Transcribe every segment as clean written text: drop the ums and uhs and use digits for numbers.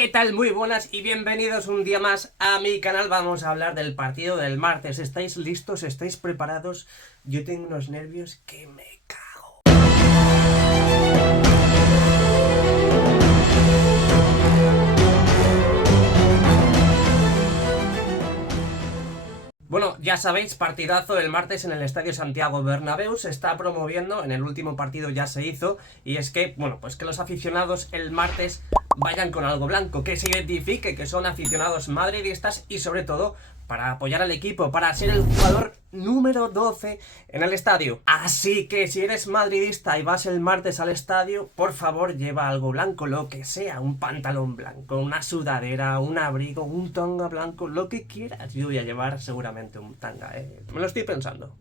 ¿Qué tal? Muy buenas y bienvenidos un día más a mi canal. Vamos a hablar del partido del martes. ¿Estáis listos? ¿Estáis preparados? Yo tengo unos nervios que me cago. Bueno, ya sabéis, partidazo el martes en el Estadio Santiago Bernabéu. Se está promoviendo, en el último partido ya se hizo, y es que, bueno, pues que los aficionados el martes vayan con algo blanco, que se identifique que son aficionados madridistas y sobre todo para apoyar al equipo, para ser el jugador número 12 en el estadio. Así que si eres madridista y vas el martes al estadio, por favor lleva algo blanco, lo que sea, un pantalón blanco, una sudadera, un abrigo, un tanga blanco, lo que quieras. Yo voy a llevar seguramente un tanga, me lo estoy pensando.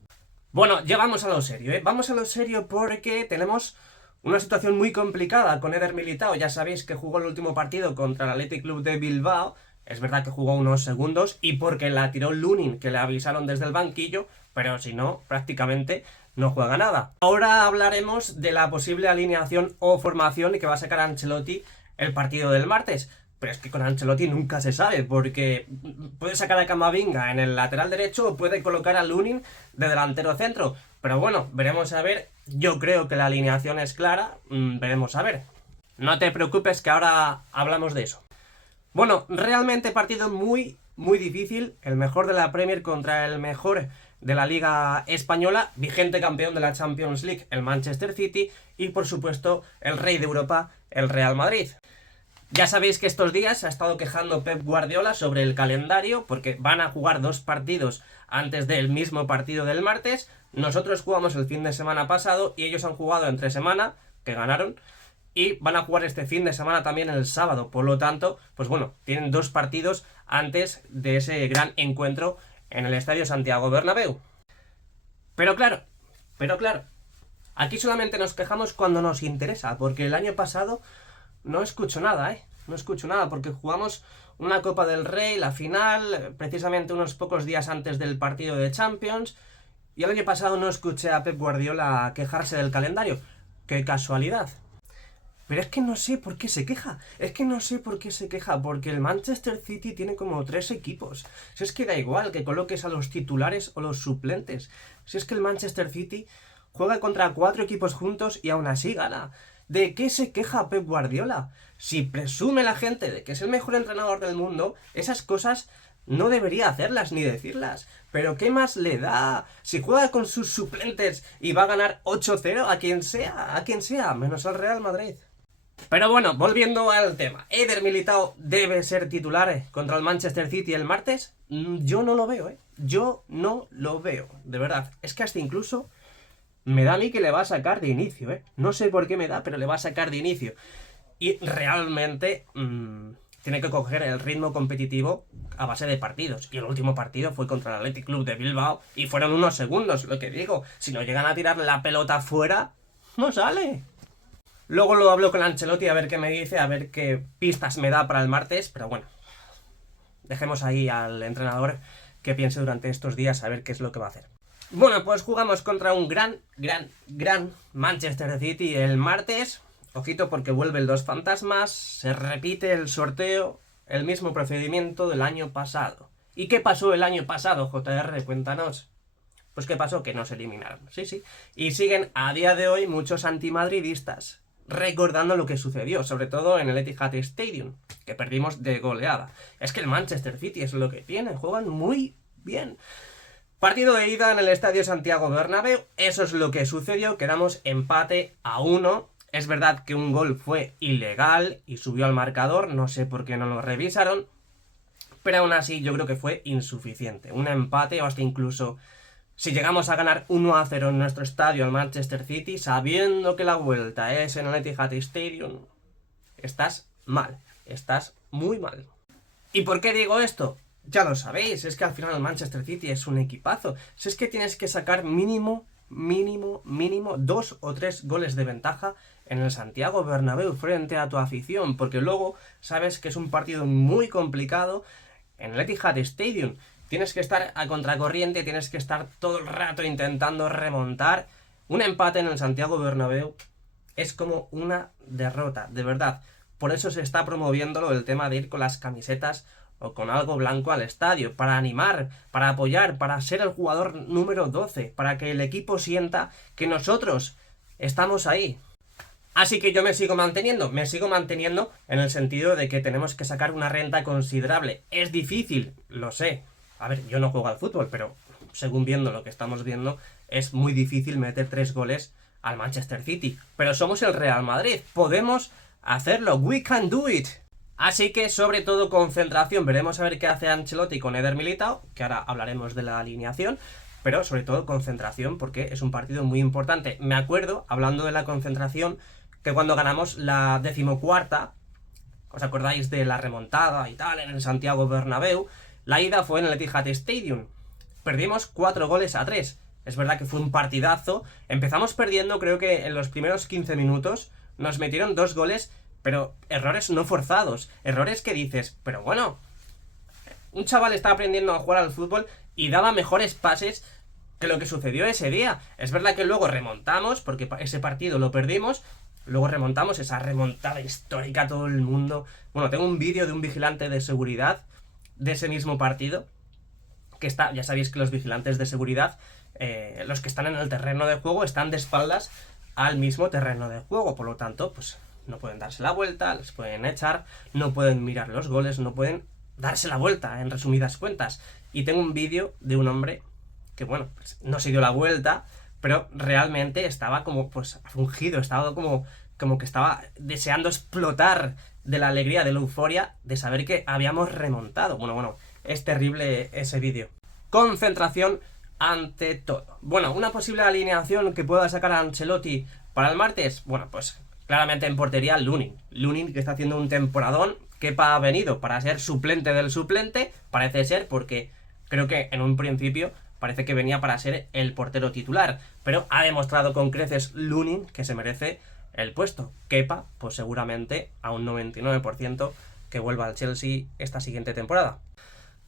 Bueno, ya vamos a lo serio, Vamos a lo serio porque tenemos una situación muy complicada con Eder Militao. Ya sabéis que jugó el último partido contra el Athletic Club de Bilbao. Es verdad que jugó unos segundos y porque la tiró Lunin, que le avisaron desde el banquillo, pero si no, prácticamente no juega nada. Ahora hablaremos de la posible alineación o formación que va a sacar Ancelotti el partido del martes. Pero es que con Ancelotti nunca se sabe, porque puede sacar a Camavinga en el lateral derecho o puede colocar a Lunin de delantero centro. Pero bueno, veremos a ver. Yo creo que la alineación es clara, veremos a ver. No te preocupes que ahora hablamos de eso. Bueno, realmente partido muy difícil. El mejor de la Premier contra el mejor de la Liga Española, vigente campeón de la Champions League, el Manchester City, y por supuesto el rey de Europa, el Real Madrid. Ya sabéis que estos días se ha estado quejando Pep Guardiola sobre el calendario, porque van a jugar dos partidos antes del mismo partido del martes. Nosotros jugamos el fin de semana pasado y ellos han jugado entre semana, que ganaron, y van a jugar este fin de semana también el sábado. Por lo tanto, pues bueno, tienen dos partidos antes de ese gran encuentro en el Estadio Santiago Bernabéu. Pero claro, aquí solamente nos quejamos cuando nos interesa, porque el año pasado no escucho nada, No escucho nada, porque jugamos una Copa del Rey, la final, precisamente unos pocos días antes del partido de Champions, y el año pasado no escuché a Pep Guardiola quejarse del calendario. ¡Qué casualidad! Pero es que no sé por qué se queja. Porque el Manchester City tiene como 3 equipos. Si es que da igual que coloques a los titulares o los suplentes. Si es que el Manchester City juega contra 4 equipos juntos y aún así gana. ¿De qué se queja Pep Guardiola? Si presume la gente de que es el mejor entrenador del mundo, esas cosas no debería hacerlas ni decirlas. Pero ¿qué más le da? Si juega con sus suplentes y va a ganar 8-0 a quien sea, menos al Real Madrid. Pero bueno, volviendo al tema. ¿Eder Militao debe ser titular contra el Manchester City el martes? Yo no lo veo, Yo no lo veo, de verdad. Es que hasta incluso me da a mí que le va a sacar de inicio, No sé por qué me da, pero le va a sacar de inicio. Y realmente tiene que coger el ritmo competitivo a base de partidos. Y el último partido fue contra el Athletic Club de Bilbao y fueron unos segundos, lo que digo. Si no llegan a tirar la pelota fuera, no sale. Luego lo hablo con Ancelotti a ver qué me dice, a ver qué pistas me da para el martes, pero bueno, dejemos ahí al entrenador que piense durante estos días a ver qué es lo que va a hacer. Bueno, pues jugamos contra un gran Manchester City el martes. Ojito porque vuelve el 2 fantasmas, se repite el sorteo, el mismo procedimiento del año pasado. ¿Y qué pasó el año pasado, JR? Cuéntanos. Pues qué pasó, que nos eliminaron, sí. Y siguen a día de hoy muchos antimadridistas recordando lo que sucedió, sobre todo en el Etihad Stadium, que perdimos de goleada. Es que el Manchester City es lo que tiene, juegan muy bien. Partido de ida en el Estadio Santiago Bernabéu, eso es lo que sucedió, quedamos empate a 1. Es verdad que un gol fue ilegal y subió al marcador, no sé por qué no lo revisaron, pero aún así yo creo que fue insuficiente. Un empate o hasta incluso si llegamos a ganar 1-0 en nuestro estadio al Manchester City, sabiendo que la vuelta es en el Etihad Stadium, estás mal, estás muy mal. ¿Y por qué digo esto? Ya lo sabéis, es que al final el Manchester City es un equipazo. Si es que tienes que sacar mínimo 2 o 3 goles de ventaja en el Santiago Bernabéu frente a tu afición, porque luego sabes que es un partido muy complicado en el Etihad Stadium. Tienes que estar a contracorriente, tienes que estar todo el rato intentando remontar. Un empate en el Santiago Bernabéu es como una derrota, de verdad. por eso se está promoviendo el tema de ir con las camisetas o con algo blanco al estadio, para animar, para apoyar, para ser el jugador número 12, para que el equipo sienta que nosotros estamos ahí. Así que yo me sigo manteniendo en el sentido de que tenemos que sacar una renta considerable. Es difícil, lo sé. A ver, yo no juego al fútbol, pero según viendo lo que estamos viendo, es muy difícil meter 3 goles al Manchester City. Pero somos el Real Madrid, podemos hacerlo, we can do it. Así que sobre todo concentración, veremos a ver qué hace Ancelotti con Eder Militao, que ahora hablaremos de la alineación, pero sobre todo concentración porque es un partido muy importante. Me acuerdo, hablando de la concentración, que cuando ganamos la 14ª, ¿os acordáis de la remontada y tal en el Santiago Bernabéu? La ida fue en el Etihad Stadium. Perdimos 4-3. Es verdad que fue un partidazo. Empezamos perdiendo, creo que en los primeros 15 minutos nos metieron 2 goles, pero errores no forzados. Errores que dices, pero bueno, un chaval está aprendiendo a jugar al fútbol y daba mejores pases que lo que sucedió ese día. Es verdad que luego remontamos, porque ese partido lo perdimos. Luego remontamos, esa remontada histórica, todo el mundo. Bueno, tengo un vídeo de un vigilante de seguridad de ese mismo partido, que está, ya sabéis que los vigilantes de seguridad, los que están en el terreno de juego, están de espaldas al mismo terreno de juego, por lo tanto, pues no pueden darse la vuelta, les pueden echar, no pueden mirar los goles, no pueden darse la vuelta, en resumidas cuentas. Y tengo un vídeo de un hombre que, bueno, pues no se dio la vuelta, pero realmente estaba como, pues, fungido, estaba como que estaba deseando explotar de la alegría, de la euforia, de saber que habíamos remontado. Bueno, es terrible ese vídeo. Concentración ante todo. Bueno, una posible alineación que pueda sacar a Ancelotti para el martes, bueno, pues claramente en portería Lunin, que está haciendo un temporadón. Kepa ha venido para ser suplente del suplente, parece ser, porque creo que en un principio parece que venía para ser el portero titular, pero ha demostrado con creces Lunin que se merece el puesto. Kepa, pues seguramente a un 99% que vuelva al Chelsea esta siguiente temporada.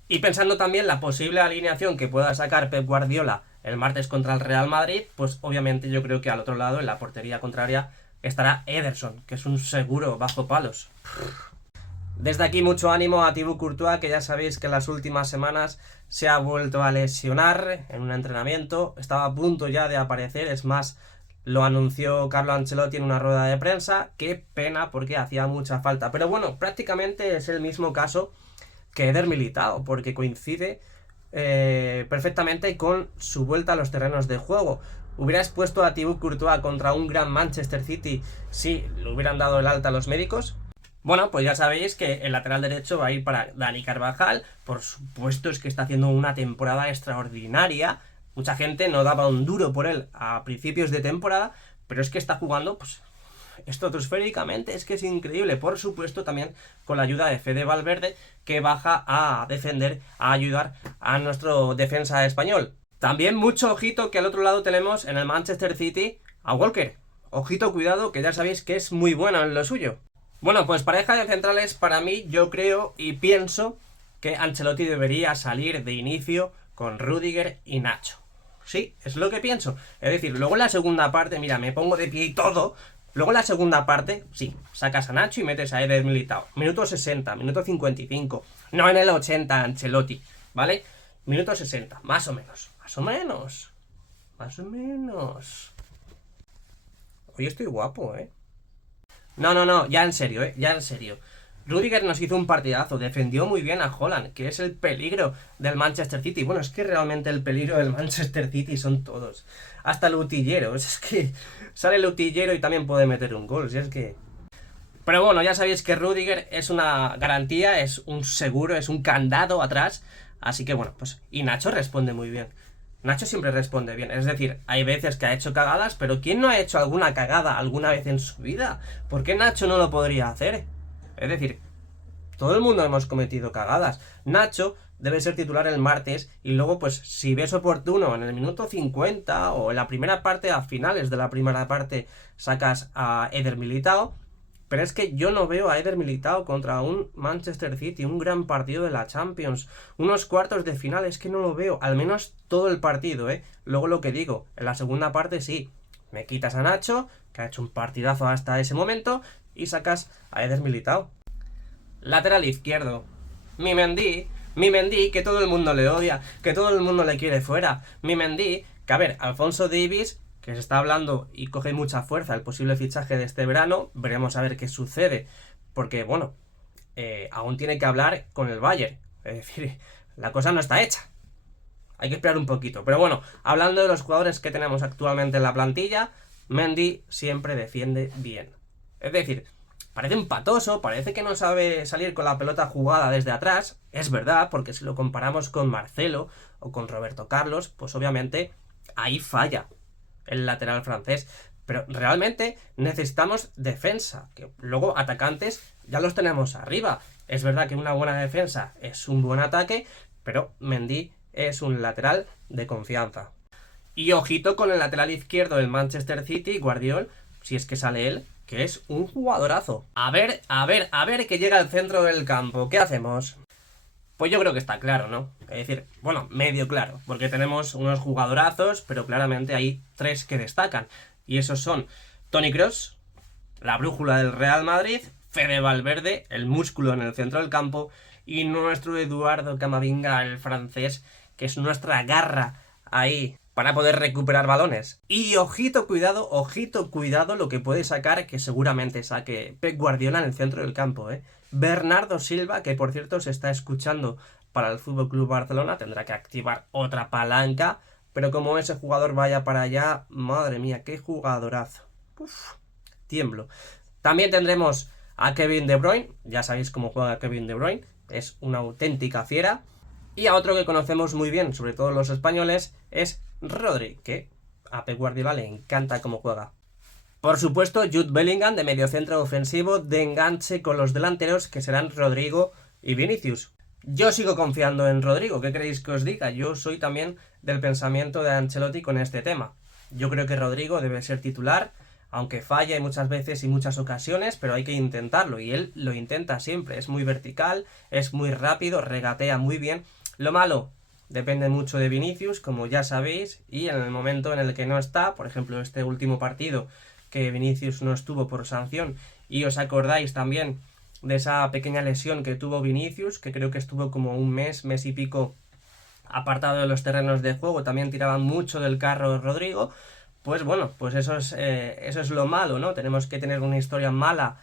Y pensando también la posible alineación que pueda sacar Pep Guardiola el martes contra el Real Madrid, pues obviamente yo creo que al otro lado, en la portería contraria, estará Ederson, que es un seguro bajo palos. Desde aquí mucho ánimo a Thibaut Courtois, que ya sabéis que en las últimas semanas se ha vuelto a lesionar en un entrenamiento, estaba a punto ya de aparecer, es más, lo anunció Carlo Ancelotti en una rueda de prensa. Qué pena, porque hacía mucha falta, pero bueno, prácticamente es el mismo caso que Eder Militao, porque coincide perfectamente con su vuelta a los terrenos de juego. ¿Hubieras puesto a Thibaut Courtois contra un gran Manchester City si le hubieran dado el alta a los médicos? Bueno, pues ya sabéis que el lateral derecho va a ir para Dani Carvajal. Por supuesto, es que está haciendo una temporada extraordinaria. Mucha gente no daba un duro por él a principios de temporada, pero es que está jugando, pues, estratosféricamente, es que es increíble. Por supuesto, también con la ayuda de Fede Valverde, que baja a defender, a ayudar a nuestro defensa español. También mucho ojito que al otro lado tenemos en el Manchester City a Walker. Ojito, cuidado, que ya sabéis que es muy bueno en lo suyo. Bueno, pues pareja de centrales, para mí, yo creo y pienso que Ancelotti debería salir de inicio con Rüdiger y Nacho. Sí, es lo que pienso. Es decir, luego en la segunda parte, mira, me pongo de pie y todo. Luego en la segunda parte, sí, sacas a Nacho y metes a Eder Militao. Minuto 60, minuto 55. No en el 80, Ancelotti, ¿vale? Minuto 60, más o menos. Hoy estoy guapo, ¿eh? No, ya en serio, ya en serio. Rüdiger nos hizo un partidazo, defendió muy bien a Haaland, que es el peligro del Manchester City. Bueno, es que realmente el peligro del Manchester City son todos. Hasta el utillero, es que sale el utillero y también puede meter un gol, si es que... Pero bueno, ya sabéis que Rüdiger es una garantía, es un seguro, es un candado atrás. Así que bueno, pues... Y Nacho responde muy bien. Nacho siempre responde bien, es decir, hay veces que ha hecho cagadas, pero ¿quién no ha hecho alguna cagada alguna vez en su vida? ¿Por qué Nacho no lo podría hacer? Es decir, todo el mundo hemos cometido cagadas. Nacho debe ser titular el martes y luego, pues, si ves oportuno en el minuto 50 o en la primera parte, a finales de la primera parte, sacas a Eder Militao. Pero es que yo no veo a Eder Militao contra un Manchester City, un gran partido de la Champions, unos cuartos de final, es que no lo veo, al menos todo el partido, ¿eh? Luego lo que digo, en la segunda parte sí, me quitas a Nacho, que ha hecho un partidazo hasta ese momento, y sacas a Eder Militao. Lateral izquierdo, Mi Mendy, que todo el mundo le odia, que todo el mundo le quiere fuera. Mi Mendy, que a ver, Alphonso Davies, que se está hablando y coge mucha fuerza el posible fichaje de este verano, veremos a ver qué sucede, porque bueno, aún tiene que hablar con el Bayern, es decir, la cosa no está hecha. Hay que esperar un poquito. Pero bueno, hablando de los jugadores que tenemos actualmente en la plantilla, Mendy siempre defiende bien. Es decir, parece un patoso, parece que no sabe salir con la pelota jugada desde atrás. Es verdad, porque si lo comparamos con Marcelo o con Roberto Carlos, pues obviamente ahí falla el lateral francés. Pero realmente necesitamos defensa, que luego atacantes ya los tenemos arriba. Es verdad que una buena defensa es un buen ataque, pero Mendy es un lateral de confianza. Y ojito con el lateral izquierdo del Manchester City, Guardiola, si es que sale él, que es un jugadorazo. A ver, que llega al centro del campo. ¿Qué hacemos? Pues yo creo que está claro, ¿no? Es decir, bueno, medio claro, porque tenemos unos jugadorazos, pero claramente hay tres que destacan. Y esos son Toni Kroos, la brújula del Real Madrid, Fede Valverde, el músculo en el centro del campo, y nuestro Eduardo Camavinga, el francés, que es nuestra garra ahí para poder recuperar balones. Y ojito cuidado lo que puede sacar, que seguramente saque Pep Guardiola en el centro del campo, Bernardo Silva, que por cierto se está escuchando para el FC Barcelona, tendrá que activar otra palanca, pero como ese jugador vaya para allá, madre mía, qué jugadorazo. Uf, tiemblo. También tendremos a Kevin De Bruyne, ya sabéis cómo juega Kevin De Bruyne, es una auténtica fiera. Y a otro que conocemos muy bien, sobre todo los españoles, es Rodri, que a Pep Guardiola le encanta cómo juega. Por supuesto, Jude Bellingham de mediocentro ofensivo de enganche con los delanteros, que serán Rodrigo y Vinicius. Yo sigo confiando en Rodrigo, ¿qué queréis que os diga? Yo soy también del pensamiento de Ancelotti con este tema. Yo creo que Rodrigo debe ser titular, aunque falle muchas veces y muchas ocasiones, pero hay que intentarlo, y él lo intenta siempre. Es muy vertical, es muy rápido, regatea muy bien. Lo malo, depende mucho de Vinicius, como ya sabéis, y en el momento en el que no está, por ejemplo este último partido que Vinicius no estuvo por sanción, y os acordáis también de esa pequeña lesión que tuvo Vinicius, que creo que estuvo como un mes y pico apartado de los terrenos de juego, también tiraba mucho del carro Rodrigo. Pues bueno, pues eso es lo malo, ¿no? Tenemos que tener una historia mala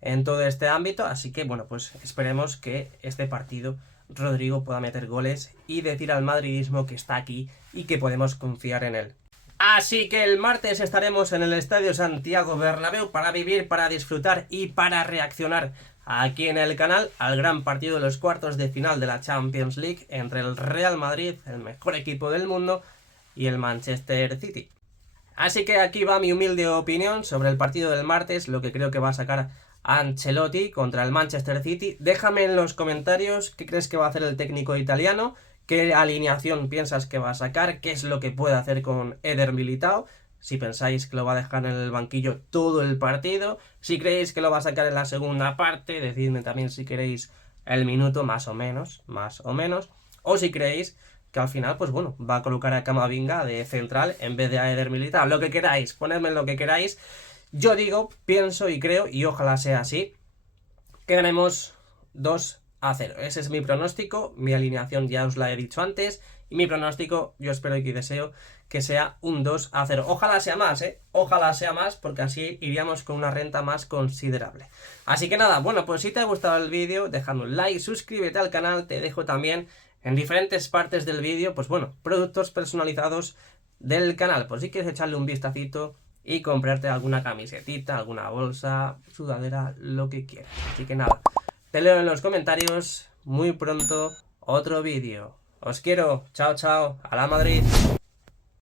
en todo este ámbito, así que bueno, pues esperemos que este partido Rodrigo pueda meter goles y decir al madridismo que está aquí y que podemos confiar en él. Así que el martes estaremos en el Estadio Santiago Bernabéu para vivir, para disfrutar y para reaccionar aquí en el canal al gran partido de los cuartos de final de la Champions League entre el Real Madrid, el mejor equipo del mundo, y el Manchester City. Así que aquí va mi humilde opinión sobre el partido del martes, lo que creo que va a sacar Ancelotti contra el Manchester City. Déjame en los comentarios qué crees que va a hacer el técnico italiano, qué alineación piensas que va a sacar, qué es lo que puede hacer con Eder Militao, si pensáis que lo va a dejar en el banquillo todo el partido, si creéis que lo va a sacar en la segunda parte, decidme también si queréis el minuto más o menos, o si creéis que al final, pues bueno, va a colocar a Camavinga de central en vez de a Eder Militao. Lo que queráis, ponedme lo que queráis. Yo digo, pienso y creo, y ojalá sea así, que ganemos 2-0. Ese es mi pronóstico, mi alineación ya os la he dicho antes, y mi pronóstico, yo espero y deseo que sea un 2-0. Ojalá sea más, ojalá sea más, porque así iríamos con una renta más considerable. Así que nada, bueno, pues si te ha gustado el vídeo, déjame un like, suscríbete al canal, te dejo también en diferentes partes del vídeo, pues bueno, productos personalizados del canal, por si quieres echarle un vistacito y comprarte alguna camisetita, alguna bolsa, sudadera, lo que quieras. Así que nada, te leo en los comentarios, muy pronto otro vídeo. Os quiero, chao, chao, a la Madrid.